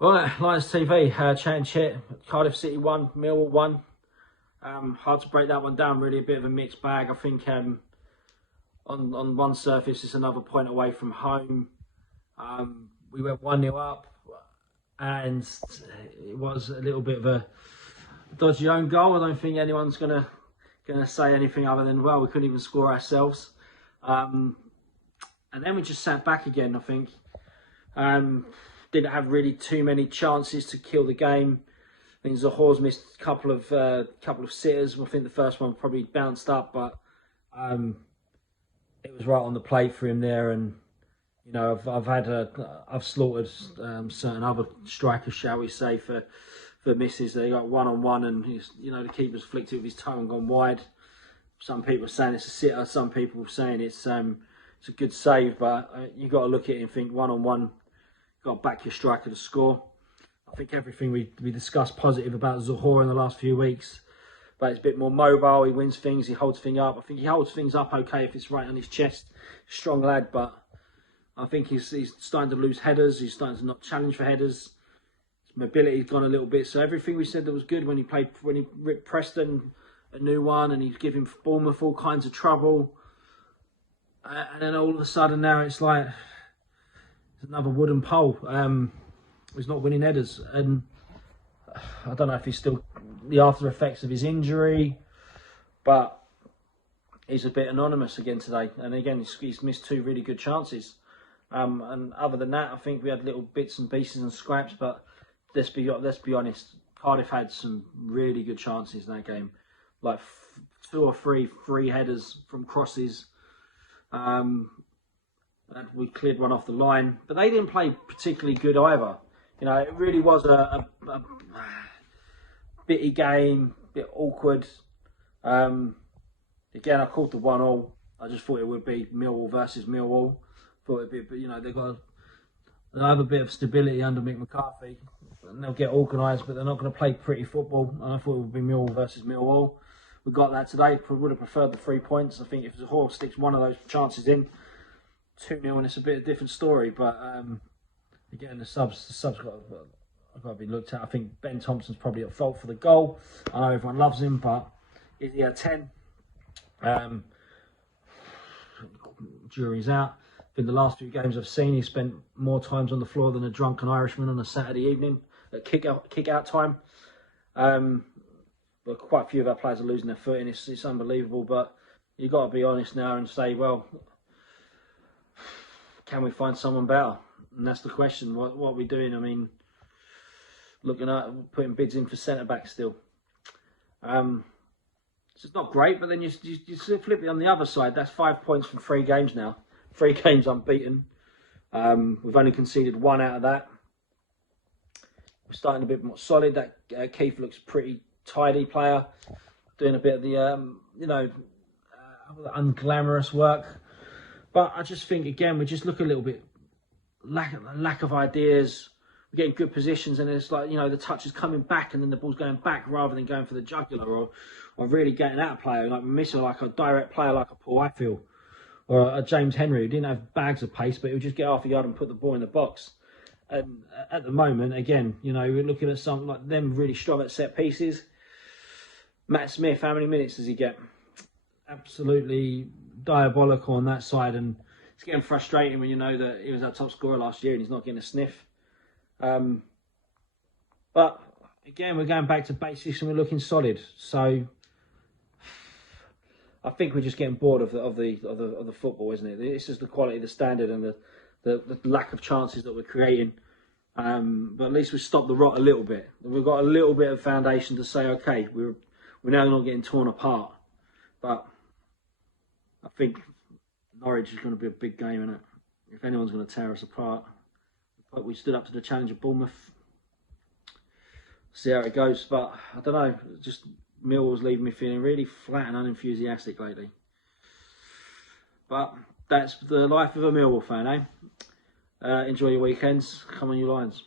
Right, Lions TV, chatting shit. Cardiff City 1, Millwall 1. Hard to break that one down, really a bit of a mixed bag. I think on one surface it's another point away from home. We went 1-0 up and it was a little bit of a dodgy own goal. I don't think anyone's gonna say anything other than, well, we couldn't even score ourselves. And then we just sat back again, I think. Didn't have really too many chances to kill the game. I think Zohore's missed a couple of sitters. I think the first one probably bounced up, but it was right on the plate for him there. And you know, I've slaughtered certain other strikers, shall we say, for misses. They got 1-on-1, and the keeper's flicked it with his toe and gone wide. Some people are saying it's a sitter. Some people are saying it's a good save, but you got to look at it and think 1-on-1. Got to back your striker to score. I think everything we discussed positive about Zohore in the last few weeks, but he's a bit more mobile. He wins things. He holds things up. I think he holds things up okay if it's right on his chest. Strong lad, but I think he's starting to lose headers. He's starting to not challenge for headers. His mobility's gone a little bit. So everything we said that was good when he ripped Preston a new one, and he's giving Bournemouth all kinds of trouble, and then all of a sudden now it's like another wooden pole. He's not winning headers, and I don't know if he's still the after effects of his injury, but he's a bit anonymous again today. And again, he's missed two really good chances. And other than that, I think we had little bits and pieces and scraps. But let's be honest, Cardiff had some really good chances in that game, like two or three free headers from crosses. And we cleared one off the line, but they didn't play particularly good either. You know, it really was a bitty game, a bit awkward. Again, I called the 1-1. I just thought it would be Millwall versus Millwall. Thought it'd be, they'll have a bit of stability under Mick McCarthy, and they'll get organised, but they're not going to play pretty football. And I thought it would be Millwall versus Millwall. We got that today. Would have preferred the 3 points. I think if Zohore sticks one of those chances in, 2-0, and it's a bit of a different story. But again, the subs got to be looked at. I think Ben Thompson's probably at fault for the goal. I know everyone loves him, but is he at 10? Jury's out. In the last few games I've seen, he spent more times on the floor than a drunken Irishman on a Saturday evening at kick out time. But quite a few of our players are losing their footing. It's unbelievable. But you've got to be honest now and say, well, can we find someone better? And that's the question. What are we doing? I mean, looking at putting bids in for centre back still. It's not great, but then you flip it on the other side. That's 5 points from 3 games now. 3 games unbeaten. We've only conceded 1 out of that. We're starting a bit more solid. That Keith looks pretty tidy player, doing a bit of the unglamorous work. But I just think, again, we just look a little bit lack of ideas. We're getting good positions, and it's like, the touch is coming back, and then the ball's going back rather than going for the jugular, or really getting out of play. Like we're missing like a direct player like a Paul Ifill or a James Henry, who didn't have bags of pace, but he would just get half a yard and put the ball in the box. And at the moment, again, we're looking at something like them really strong at set pieces. Matt Smith, how many minutes does he get? Absolutely diabolical on that side, and it's getting frustrating when you know that he was our top scorer last year and he's not getting a sniff. But again, we're going back to basics and we're looking solid. So I think we're just getting bored of the football, isn't it? It's just the quality, the standard, and the lack of chances that we're creating. But at least we've stopped the rot a little bit. We've got a little bit of foundation to say, okay, we're now not getting torn apart. But I think Norwich is going to be a big game, isn't it? If anyone's going to tear us apart. But we stood up to the challenge of Bournemouth. See how it goes. But I don't know. Just Millwall's leaving me feeling really flat and unenthusiastic lately. But that's the life of a Millwall fan, eh? Enjoy your weekends. Come on, you Lions.